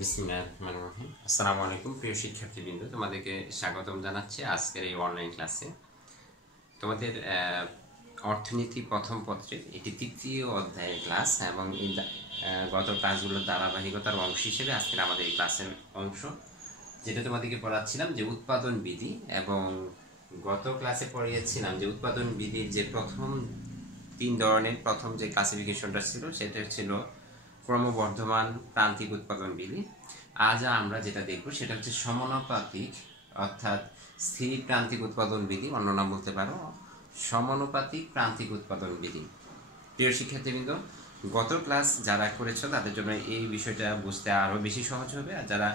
বিসমিল্লাহিররহমানিররহিম। আসসালামু আলাইকুম প্রিয় শিক্ষার্থীবৃন্দ, তোমাদেরকে স্বাগতম জানাচ্ছি আজকের এই অনলাইন ক্লাসে। তোমাদের অর্থনীতি প্রথম পত্রের এটি তৃতীয় অধ্যায়ের ক্লাস এবং এই গত ক্লাসগুলোর ধারাবাহিকতার অংশ হিসেবে আজকের আমাদের এই ক্লাসের অংশ, যেটা তোমাদেরকে পড়াচ্ছিলাম যে উৎপাদন বিধি, এবং গত ক্লাসে পড়িয়েছিলাম যে উৎপাদন বিধির যে প্রথম তিন ধরনের প্রথম যে ক্লাসিফিকেশনটা ছিল সেটা ছিল ক্রমবর্ধমান প্রান্তিক উৎপাদন বিধি। আজ আমরা যেটা দেখব সেটা হচ্ছে সমানুপাতিক অর্থাৎ স্থির প্রান্তিক উৎপাদন বিধি, অন্য নাম বলতে পারো সমানুপাতিক প্রান্তিক উৎপাদন বিধি। প্রিয় শিক্ষার্থীবৃন্দ, গত ক্লাস যারা করেছো তাদের জন্য এই বিষয়টা বুঝতে আরও বেশি সহজ হবে, আর যারা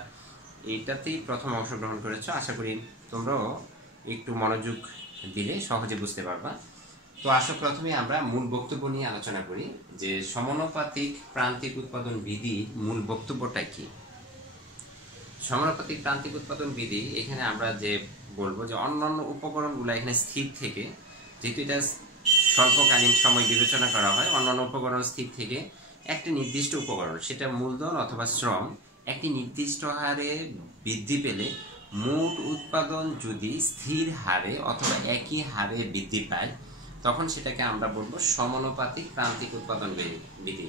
এইটাতেই প্রথম অংশগ্রহণ করেছো আশা করি তোমরাও একটু মনোযোগ দিলে সহজে বুঝতে পারবা। তো আসো প্রথমে আমরা মূল বক্তব্য নিয়ে আলোচনা করি যে সমানুপাতিক প্রান্তিক উৎপাদন বিধি মূল বক্তব্যটা কি। সমানুপাতিক প্রান্তিক উৎপাদন বিধি, এখানে আমরা যে বলবো যে অন্যান্য উপকরণগুলো এখানে স্থির থেকে, যেহেতু এটা স্বল্পকালীন সময় বিবেচনা করা হয়, অন্যান্য উপকরণ স্থির থেকে একটি নির্দিষ্ট উপকরণ, সেটা মূলধন অথবা শ্রম, একটি নির্দিষ্ট হারে বৃদ্ধি পেলে মোট উৎপাদন যদি স্থির হারে অথবা একই হারে বৃদ্ধি পায় তখন সেটাকে আমরা বলবো সমানুপাতিক প্রান্তিক উৎপাদন বিধি।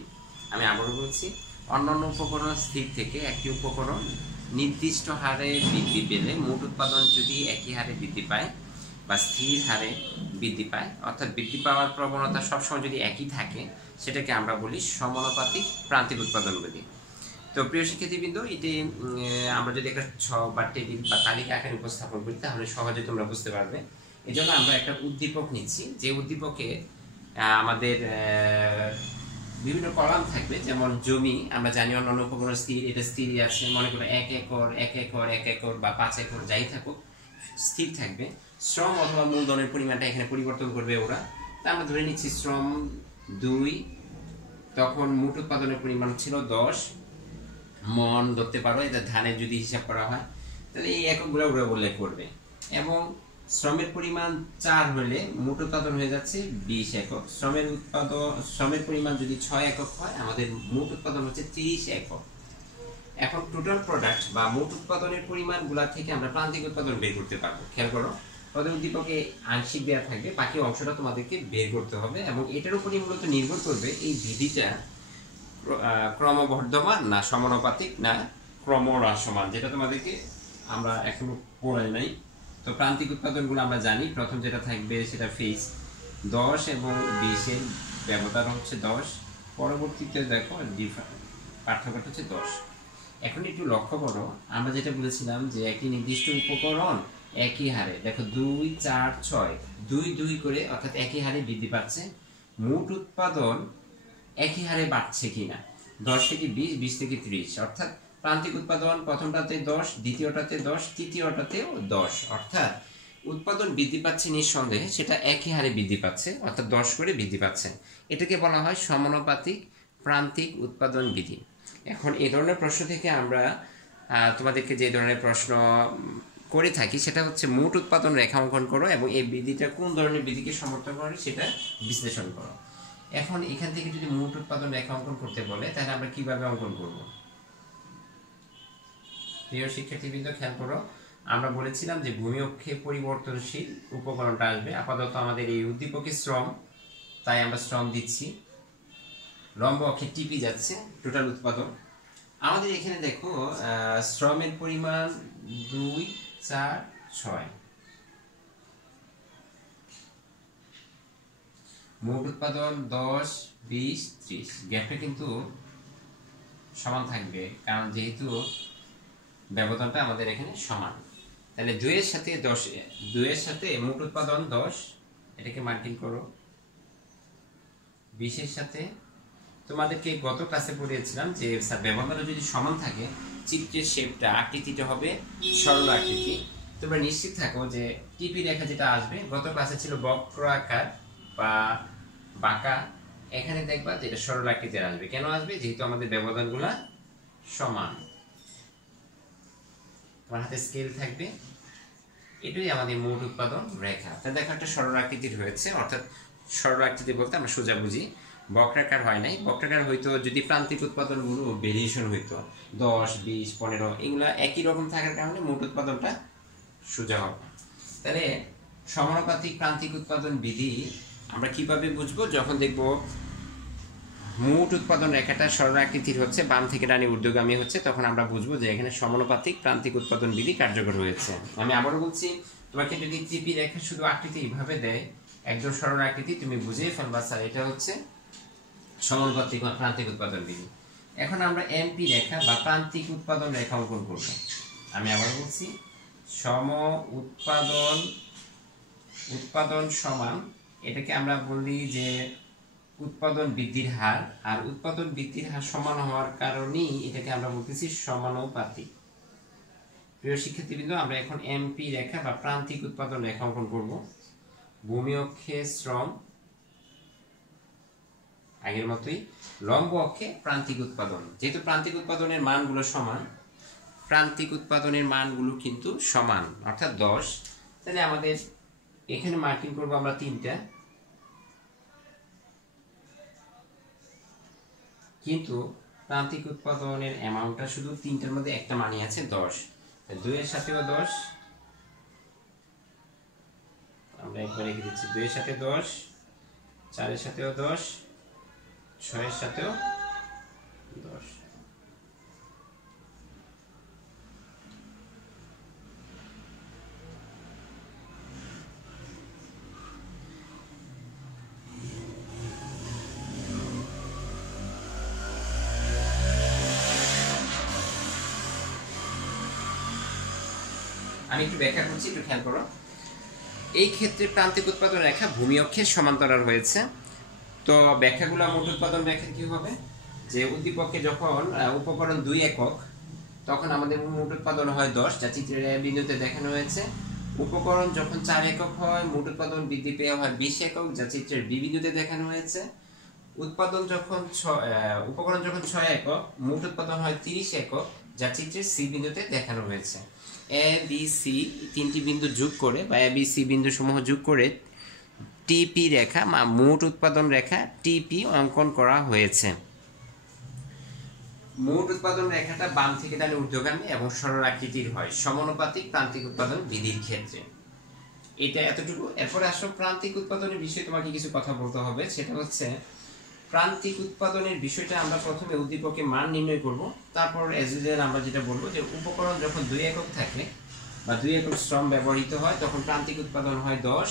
আমি আবারও বলছি, অন্যান্য উপকরণ স্থির থেকে একটি উপকরণ নির্দিষ্ট হারে বৃদ্ধি পেলে মোট উৎপাদন যদি একই হারে বৃদ্ধি পায় বা স্থির হারে বৃদ্ধি পায়, অর্থাৎ বৃদ্ধি পাওয়ার প্রবণতা সবসময় যদি একই থাকে, সেটাকে আমরা বলি সমানুপাতিক প্রান্তিক উৎপাদন বিধি। তো প্রিয় শিক্ষার্থীবৃন্দ, এটি আমরা যদি একটা ছক বা টেবিল বা তালিকা আকারে উপস্থাপন করি তাহলে সহজে তোমরা বুঝতে পারবে। এই জন্য আমরা একটা উদ্দীপক নিচ্ছি, যে উদ্দীপকে আমাদের বিভিন্ন কলাম থাকবে। যেমন জমি, আমরা জানি অন্যান্য উপকরণ স্থির, এটা স্থিরই আছে, মনে করো 1 একর 1 একর 1 একর বা 5 একর যাই থাকুক স্থির থাকবে। শ্রম অথবা মূলধনের পরিমাণটা এখানে পরিবর্তন করবে ওরা। তা আমরা ধরে নিচ্ছি শ্রম 2, তখন মোট উৎপাদনের পরিমাণ ছিল 10 মন ধরতে পারো, এটা ধানের যদি হিসাব করা হয় তাহলে এই এককগুলো ওরা উল্লেখ করবে। এবং শ্রমের পরিমাণ 4 হলে মোট উৎপাদন হয়ে যাচ্ছে 20 একক। শ্রমের পরিমাণ যদি 6 একক হয় আমাদের মোট উৎপাদন হচ্ছে 30 একক। এখন টোটাল প্রোডাক্ট বা মোট উৎপাদনের পরিমাণগুলা থেকে আমরা প্রান্তিক উৎপাদন বের করতে পারবো। খেয়াল করো, পদের উদ্দীপকে আংশিক দেওয়া থাকবে, বাকি অংশটা তোমাদেরকে বের করতে হবে, এবং এটার উপরই মূলত নির্ভর করবে এই বিধিটা ক্রমবর্ধমান না সমানুপাতিক না ক্রমহ্রাসমান, যেটা তোমাদেরকে আমরা এখনো পড়াই নাই। তো প্রান্তিক উৎপাদনগুলো আমরা জানি, প্রথম যেটা থাকবে সেটা ফিক্স 10 এবং 20 এর ব্যবধান হচ্ছে 10, পরবর্তীতে দেখো পার্থক্যটা হচ্ছে 10। এখন একটু লক্ষ্য করো, আমরা যেটা বলেছিলাম যে একটি নির্দিষ্ট উপকরণ একই হারে, দেখো 2 4 6 2 2 করে অর্থাৎ একই হারে বৃদ্ধি পাচ্ছে। মোট উৎপাদন একই হারে বাড়ছে কিনা, 10 থেকে 20 20 থেকে 30, অর্থাৎ প্রান্তিক উৎপাদন প্রথমটাতে 10, দ্বিতীয়টাতে 10, তৃতীয়টাতেও 10, অর্থাৎ উৎপাদন বৃদ্ধি পাচ্ছে নিঃসন্দেহে, সেটা একই হারে বৃদ্ধি পাচ্ছে অর্থাৎ 10 করে বৃদ্ধি পাচ্ছে। এটাকে বলা হয় সমানুপাতিক প্রান্তিক উৎপাদন বিধি। এখন এই ধরনের প্রশ্ন থেকে আমরা তোমাদেরকে যে ধরনের প্রশ্ন করে থাকি সেটা হচ্ছে মোট উৎপাদন রেখা অঙ্কন করো এবং এই বিধিটা কোন ধরনের বিধিকে সমর্থন করে সেটা বিশ্লেষণ করো। এখন এখান থেকে যদি মোট উৎপাদন রেখা অঙ্কন করতে বলে তাহলে আমরা কিভাবে অঙ্কন করব? প্রিয় শিক্ষার্থীবৃন্দ, খেয়াল করো, আমরা বলেছিলাম যে ভূমি অক্ষে পরিবর্তনশীল উপকরণটা আসবে। আপাতত আমাদের এই উদ্দীপকে শ্রম, তাই আমরা শ্রম দিচ্ছি। লম্ব অক্ষে টিপি যাচ্ছে টোটাল উৎপাদন। আমাদের এখানে দেখো শ্রমের পরিমাণ 2 4 6, মোট উৎপাদন 10 20 30, গ্যাপটা কিন্তু সমান থাকবে কারণ যেহেতু ব্যবধানটা আমাদের এখানে সমান। তাহলে 2 এর সাথে 10, 2 এর সাথে মোট উৎপাদন 10, এটাকে মাল্টিপ্লাই করো 20 এর সাথে। তোমাদেরকে গত ক্লাসে পড়িয়েছিলাম যে ব্যবধানটা যদি সমান থাকে চিত্রের শেপটা আকৃতিটা হবে সরল আকৃতি। তোমরা নিশ্চিত থাকো যে টিপি রেখা যেটা আসবে, গত ক্লাসে ছিল বক্র আকার বা বাঁকা, এখানে দেখবা যে এটা সরল আকৃতির আসবে। কেন আসবে? যেহেতু আমাদের ব্যবধানগুলো সমান। তোমার হাতে স্কেল থাকবে, এটাই আমাদের মোট উৎপাদন রেখা। তা দেখো একটা সরল আকৃতির হয়েছে, অর্থাৎ সরল আকৃতি বলতে আমরা সোজা বুঝি। বক্রাকার হয় নাই। বক্রাকার হয়তো যদি প্রান্তিক উৎপাদনগুলো ভেরিয়েশন হইতো 10, 20, 15 এগুলো একই রকম থাকার কারণে মোট উৎপাদনটা সোজা হবে। তাহলে সমানুপাতিক প্রান্তিক উৎপাদন বিধি আমরা কিভাবে বুঝবো? যখন দেখব মোট উৎপাদন রেখাটা সরলাকৃতির হচ্ছে, বাম থেকে ডানে ঊর্ধ্বগামী হচ্ছে, তখন আমরা বুঝবো যে এখানে সমানুপাতিক প্রান্তিক উৎপাদন বিধি কার্যকর হয়েছে। আমি আবারও বলছি, তোমাকে যদি টিপি রেখা শুধু আকৃতি এইভাবে দেয়, একদম সরল আকৃতি, তুমি বুঝেই ফেলবা স্যার এটা হচ্ছে সমানুপাতিক প্রান্তিক উৎপাদন বিধি। এখন আমরা এমপি রেখা বা প্রান্তিক উৎপাদন রেখা অঙ্কন করব। আমি আবার বলছি, সম উৎপাদন সমান, এটাকে আমরা বলি যে উৎপাদন বৃদ্ধির হার, আর উৎপাদন বৃদ্ধির হার সমান হওয়ার কারণেই এটাকে আমরা বলতেছি সমানুপাতিক। প্রিয় শিক্ষার্থীবৃন্দ, আমরা এখন এমপি রেখা বা প্রান্তিক উৎপাদন রেখা অঙ্কন করব। ভূমি অক্ষে শ্রম, আগের মতোই, লম্ব অক্ষে প্রান্তিক উৎপাদন। যেহেতু প্রান্তিক উৎপাদনের মানগুলো সমান, প্রান্তিক উৎপাদনের মানগুলো কিন্তু সমান, অর্থাৎ 10। তাহলে আমাদের এখানে মার্কিং করবো আমরা 3টা, কিন্তু প্রান্তিক উৎপাদনের অ্যামাউন্টটা শুধু 3টার মধ্যে একটা মানই আছে 10। 2 এর সাথেও 10, আমরা একবার রেখে দিচ্ছি, 2 এর সাথে 10, 4 এর সাথেও 10, 6 এর সাথেও 10। আমি একটু ব্যাখ্যা করছি, একটু খেয়াল করো। এই ক্ষেত্রে প্রান্তিক উৎপাদন রেখা ভূমি অক্ষের সমান্তরাল হয়েছে। তো ব্যাখ্যাগুলো মোট উৎপাদন রেখা কি হবে? যে উদ্দীপকে যখন উপকরণ 2 একক, তখন আমাদের মোট উৎপাদন হয় 10, যা চিত্রের বিন্দুতে দেখানো হয়েছে। উপকরণ যখন 4 একক হয়, মোট উৎপাদন বৃদ্ধি পেয়ে হয় 20 একক, যা চিত্রের বি বিন্দুতে দেখানো হয়েছে। উপকরণ যখন 6 একক, মোট উৎপাদন হয় 30 একক, যা চিত্রের সি বিন্দুতে দেখানো হয়েছে। এ বি সি তিনটি বিন্দু যোগ করে বা এ বি সি বিন্দু সমূহ যোগ করে টিপি রেখা বা মোট উৎপাদন রেখা টিপি অঙ্কন করা হয়েছে। মোট উৎপাদন রেখাটা বাম থেকে ডানে ঊর্ধ্বগামী এবং সরল আকৃতির হয় সমানুপাতিক প্রান্তিক উৎপাদন বিধির ক্ষেত্রে। এটা এতটুকু। এরপরে আসো প্রান্তিক উৎপাদনের বিষয়ে তোমাকে কিছু কথা বলতে হবে। সেটা হচ্ছে প্রান্তিক উৎপাদনের বিষয়টা আমরা প্রথমে উদ্দীপকে মান নির্ণয় করব, তারপর এজ ইউজুয়াল আমরা যেটা বলবো যে উপকরণ যখন 2 একক থাকে বা 2 একক শ্রম ব্যবহৃত হয়, তখন প্রান্তিক উৎপাদন হয় 10,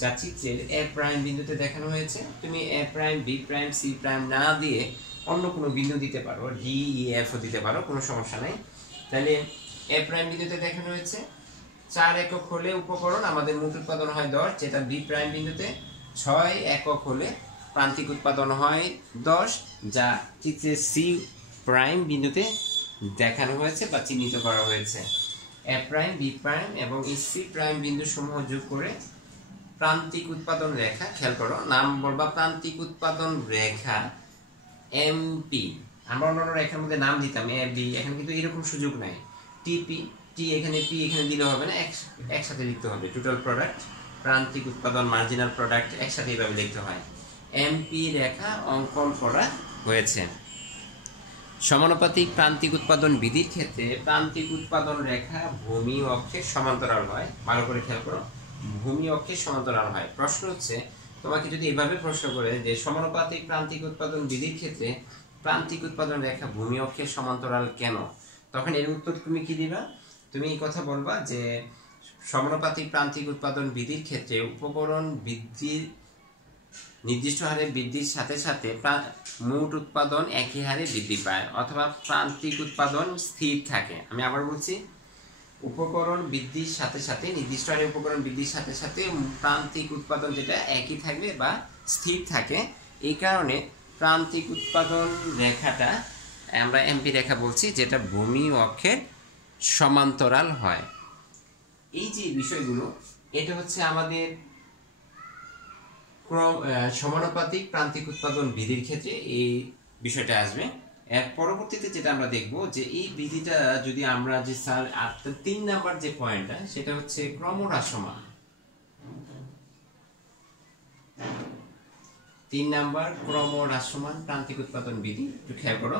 যা চিত্রের এ প্রাইম বিন্দুতে দেখানো হয়েছে। তুমি A prime, B prime, C prime না দিয়ে অন্য কোনো বিন্দু দিতে পারো, ডি, ই, এফ ও দিতে পারো, কোনো সমস্যা নাই। তাহলে এ প্রাইম বিন্দুতে দেখানো হয়েছে 4 একক হলে উপকরণ আমাদের মোট উৎপাদন হয় 10, যেটা বি প্রাইম বিন্দুতে 6 একক হলে প্রান্তিক উৎপাদন হয় 10, যা চিত্রে সি প্রাইম বিন্দুতে দেখানো হয়েছে বা চিহ্নিত করা হয়েছে। এ প্রাইম, বি প্রাইম এবং সি প্রাইম বিন্দু সমূহ যোগ করে প্রান্তিক উৎপাদন রেখা, খেয়াল করো নাম বলবা প্রান্তিক উৎপাদন রেখা এমপি। আমরা অন্যান্য রেখার মধ্যে নাম দিতাম এ বি, এখানে কিন্তু এরকম সুযোগ নাই। টিপি, টি এখানে, পি এখানে দিলে হবে না, একসাথে লিখতে হবে। টোটাল প্রোডাক্ট, প্রান্তিক উৎপাদন, মার্জিনাল প্রোডাক্ট একসাথে এইভাবে লিখতে হয়। এমপি রেখা অঙ্কন করা হয়েছে। সমানুপাতিক প্রান্তিক উৎপাদন বিধির ক্ষেত্রে প্রান্তিক উৎপাদন রেখা ভূমি অক্ষের সমান্তরাল হয়। ভালো করে খেয়াল করো, ভূমি অক্ষের সমান্তরাল হয়। প্রশ্ন হচ্ছে, তোমাকে যদি এভাবে প্রশ্ন করে যে সমানুপাতিক প্রান্তিক উৎপাদন বিধির ক্ষেত্রে প্রান্তিক উৎপাদন রেখা ভূমি অক্ষের সমান্তরাল কেন, তখন এর উত্তর তুমি কি দিবা? তুমি এই কথা বলবা যে সমানুপাতিক প্রান্তিক উৎপাদন বিধির ক্ষেত্রে উপকরণ বৃদ্ধির নির্দিষ্ট হারে বৃদ্ধির সাথে সাথে মোট উৎপাদন একই হারে বৃদ্ধি পায়, অথবা প্রান্তিক উৎপাদন স্থির থাকে। আমি আবার বলছি, উপকরণ বৃদ্ধির সাথে সাথে, নির্দিষ্ট হারে উপকরণ বৃদ্ধির সাথে সাথে প্রান্তিক উৎপাদন যেটা একই থাকবে বা স্থির থাকে। এই কারণে প্রান্তিক উৎপাদন রেখাটা আমরা এমপি রেখা বলছি, যেটা ভূমি অক্ষের সমান্তরাল হয়। এই যে বিষয়গুলো, এটা হচ্ছে আমাদের সমানুপাতিক প্রান্তিক উৎপাদন বিধির ক্ষেত্রে এই বিষয়টা আসবে। এর পরবর্তীতে যেটা আমরা দেখব যে এই বিধিটা যদি আমরা যে স্যার 3 নাম্বার যে পয়েন্টটা, সেটা হচ্ছে ক্রমহ্রাসমান। 3 নাম্বার ক্রমহ্রাসমান প্রান্তিক উৎপাদন বিধি, একটু খেয়াল করো।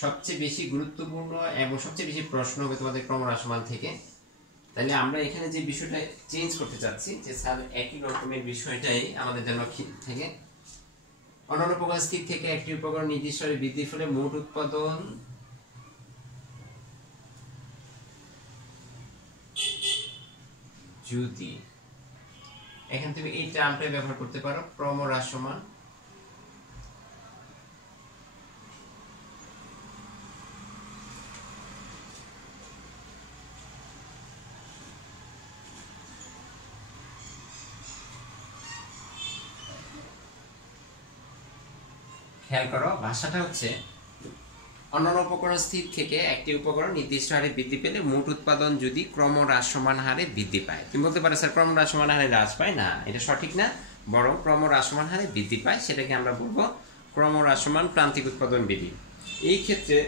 সবচেয়ে বেশি গুরুত্বপূর্ণ এবং সবচেয়ে বেশি প্রশ্ন হবে তোমাদের ক্রমহ্রাসমান থেকে। তাহলে আমরা এখানে যে বিষয়টা চেঞ্জ করতে চাচ্ছি যে স্যার একই রকমের বিষয়টাই আমাদের জন্য থেকে অন্যান্য উপকরণ স্থির থেকে একটি উপকরণ নির্দিষ্ট হারে বৃদ্ধির ফলে মোট উৎপাদন যদি, এখান থেকে এই টার্মটা ব্যবহার করতে পারো ক্রমহ্রাসমান খেয়াল করো ভাষাটা হচ্ছে অন্যান্য উপকরণ স্থির থেকে একটি উপকরণ নির্দিষ্ট হারে বৃদ্ধি পেলে মোট উৎপাদন যদি ক্রমহ্রাসমান হারে বৃদ্ধি পায়। তুমি বলতে পারো স্যার ক্রমহ্রাসমান হারে হ্রাস পায় না, এটা সঠিক না, বরং ক্রমহ্রাসমান হারে বৃদ্ধি পায়, সেটাকে আমরা বলবো ক্রমহ্রাসমান প্রান্তিক উৎপাদন বিধি। এই ক্ষেত্রে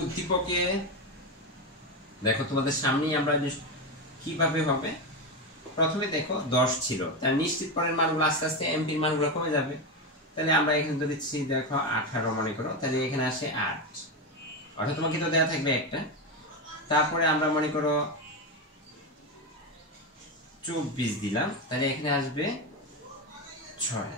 উদ্দীপকে দেখো তোমাদের সামনেই আমরা কিভাবে হবে, প্রথমে দেখো 10 ছিল, তার নিশ্চিত পরের মানগুলো আস্তে আস্তে এমপির মানগুলো কমে যাবে। তাহলে আমরা এখানে তো দিচ্ছি দেখো 18 মনে করো, তাহলে এখানে আসে 8, অর্থাৎ তোমাকে তো দেওয়া থাকবে একটা। তারপরে আমরা মনে করো 24 দিলাম, তাহলে এখানে আসবে 6।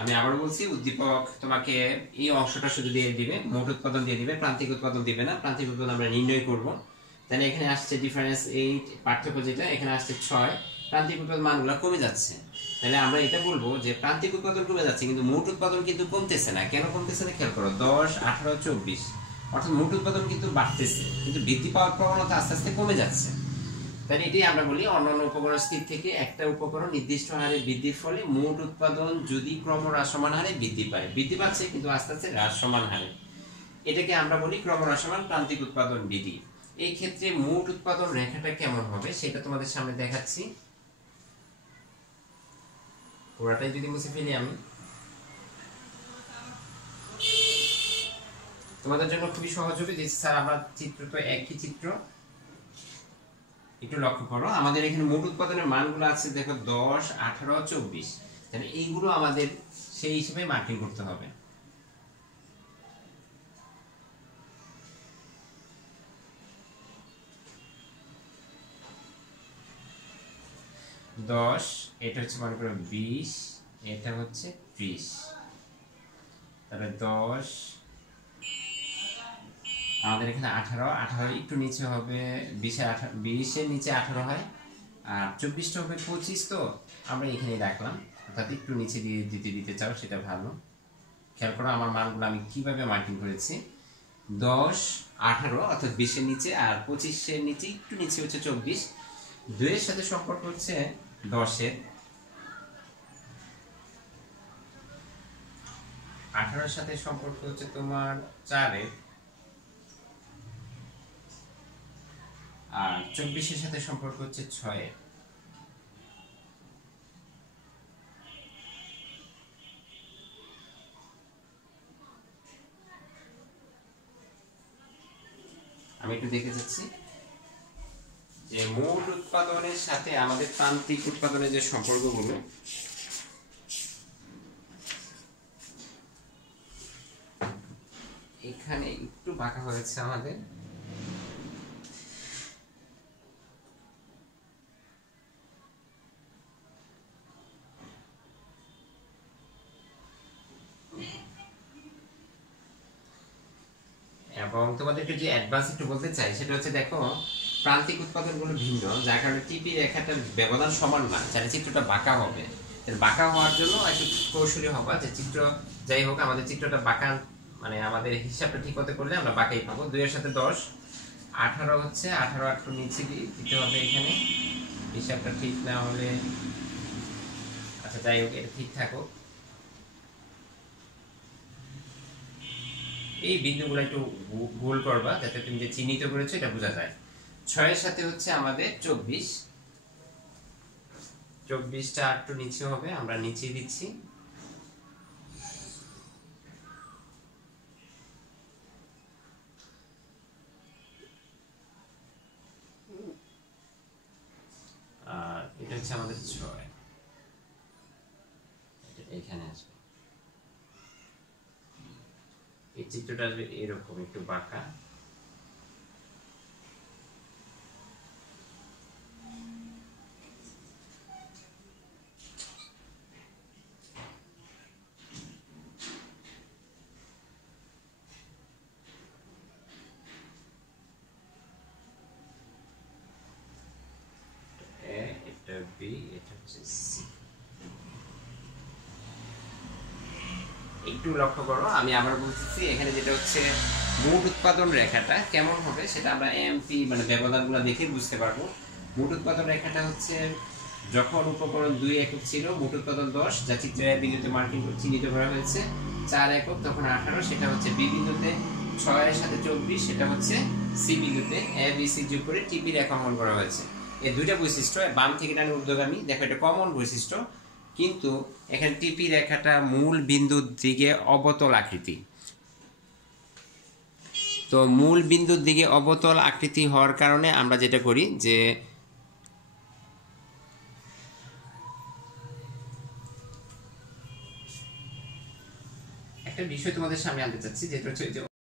আমি আবার বলছি উদ্দীপক তোমাকে এই অংশটা শুধু দিয়ে দিবে, মোট উৎপাদন দিয়ে দিবে, প্রান্তিক উৎপাদন দিবে না। প্রান্তিক উৎপাদন আমরা নির্ণয় করব। তাহলে এখানে আসছে ডিফারেন্স 8, পার্থক্য যেটা এখানে আসছে 6, প্রান্তিক উৎপাদন মানগুলো কমে যাচ্ছে। তাহলে আমরা এটা বলবো যে প্রান্তিক উৎপাদন কমে যাচ্ছে কিন্তু মোট উৎপাদন কিন্তু কমতেছে না। কেন কমতেছে না খেয়াল করো, 10, 18, 24, অর্থাৎ মোট উৎপাদন কিন্তু বাড়তেছে কিন্তু বৃদ্ধি পাওয়ার প্রবণতা আস্তে আস্তে কমে যাচ্ছে। তাহলে এটাই আমরা বলি অন্যান্য উপকরণ স্থির থেকে একটা উপকরণ নির্দিষ্ট হারে বৃদ্ধির ফলে মোট উৎপাদন যদি ক্রমহ্রাসমান হারে বৃদ্ধি পায়, বৃদ্ধি পাচ্ছে কিন্তু আস্তে আস্তে হ্রাসমান হারে, এটাকে আমরা বলি ক্রমহ্রাসমান প্রান্তিক উৎপাদন বিধি। এই ক্ষেত্রে মোট উৎপাদন রেখাটা কেমন হবে সেটা তোমাদের সামনে দেখাচ্ছি। পুরাটাই যদি মুছে ফেলি আমি, তোমাদের জন্য খুবই সহজ হবে যে স্যার আমার চিত্র তো একই চিত্র। একটু লক্ষ্য করো আমাদের এখানে মোট উৎপাদনের মানগুলো আছে দেখো 10, 18, 24, তাহলে এইগুলো আমাদের সেই হিসেবে মার্কিং করতে হবে। দশ, এটা হচ্ছে মনে করো 20, এটা হচ্ছে 30, তাহলে 10 আমাদের এখানে 18 একটু নিচে হবে, 20-এর নিচে 18 হয়, আর 24টা হবে 25, তো আমরা এখানেই রাখলাম, অর্থাৎ একটু নিচে দিয়ে দিতে চাও সেটা ভালো। খেয়াল করো আমার মানগুলো আমি কিভাবে মার্কিং করেছি, 10, 18 অর্থাৎ 20-এর নিচে, আর 25-এর নিচে একটু নিচে হচ্ছে 24, 2-এর সাথে সম্পর্ক হচ্ছে 10-এর, 18-এর সাথে সম্পর্ক হচ্ছে তোমার 4-এর, আর 24-এর সাথে সম্পর্ক হচ্ছে 6-এর। আমি একটু দেখে যাচ্ছি যে মোট উৎপাদনের সাথে আমাদের প্রান্তিক উৎপাদনের যে সম্পর্কগুলো, এখানে একটু বাঁকা হয়েছে আমাদের, এবং তোমাদেরকে যে অ্যাডভান্স একটু বলতে চাই সেটা হচ্ছে দেখো প্রান্তিক উৎপাদনগুলো ভিন্ন, যার কারণে টিপি রেখাটার ব্যবধান সমান না, তাহলে চিত্রটা বাঁকা হবে। বাঁকা হওয়ার জন্য একটু কৌশলী হবা যে চিত্র যাই হোক আমাদের চিত্রটা বাঁকা, মানে আমাদের হিসাবটা ঠিক হতে করলে আমরা বাঁকাই পাবো। 2-এর সাথে 10, 18 হচ্ছে, 18 একটু নিচে দিতে হবে এখানে, হিসাবটা ঠিক না হলে, আচ্ছা যাই হোক এটা ঠিক থাকুক। এই বিন্দুগুলো একটু গোল করবা যাতে তুমি যে চিহ্নিত করেছো এটা বোঝা যায়। 6-এর সাথে হচ্ছে আমাদের 24, 24টা একটু নিচে হবে, আমরা নিচে দিচ্ছি। হচ্ছে আমাদের 6, এখানে আসবে। এই চিত্রটা আসবে এরকম একটু বাঁকা। এটা বি, এটা হচ্ছে সি। একটু লক্ষ্য করো, আমি আবার বলতেছি, এখানে যেটা হচ্ছে মোট উৎপাদন রেখাটা কেমন হবে সেটা আমরা এমপি মানে ব্যবধানগুলো দেখে বুঝতে পারবো। মোট উৎপাদন রেখাটা হচ্ছে যখন উপকরণ 2 একক ছিল, মোট উৎপাদন 10, যা চিত্রে এ বিন্দুতে মার্কিং চিহ্নিত করা হয়েছে। 4 একক তখন 18, সেটা হচ্ছে বি বিন্দুতে। 6 এর সাথে 24, সেটা হচ্ছে সি বিন্দুতে। এ বি সি যোগ করে টিপি রেখা অঙ্কন করা হয়েছে। এই দুইটা বৈশিষ্ট্য বাম থেকে ডানে ঊর্ধ্বগামী, দেখো এটা কমন বৈশিষ্ট্য। কিন্তু এখানে টিপি রেখাটা মূল বিন্দুর দিকে অবতল আকৃতি। তো মূল বিন্দুর দিকে অবতল আকৃতি হওয়ার কারণে আমরা যেটা করি যে একটা বিষয় তোমাদের সামনে আনতে চাচ্ছি, যেটা হচ্ছে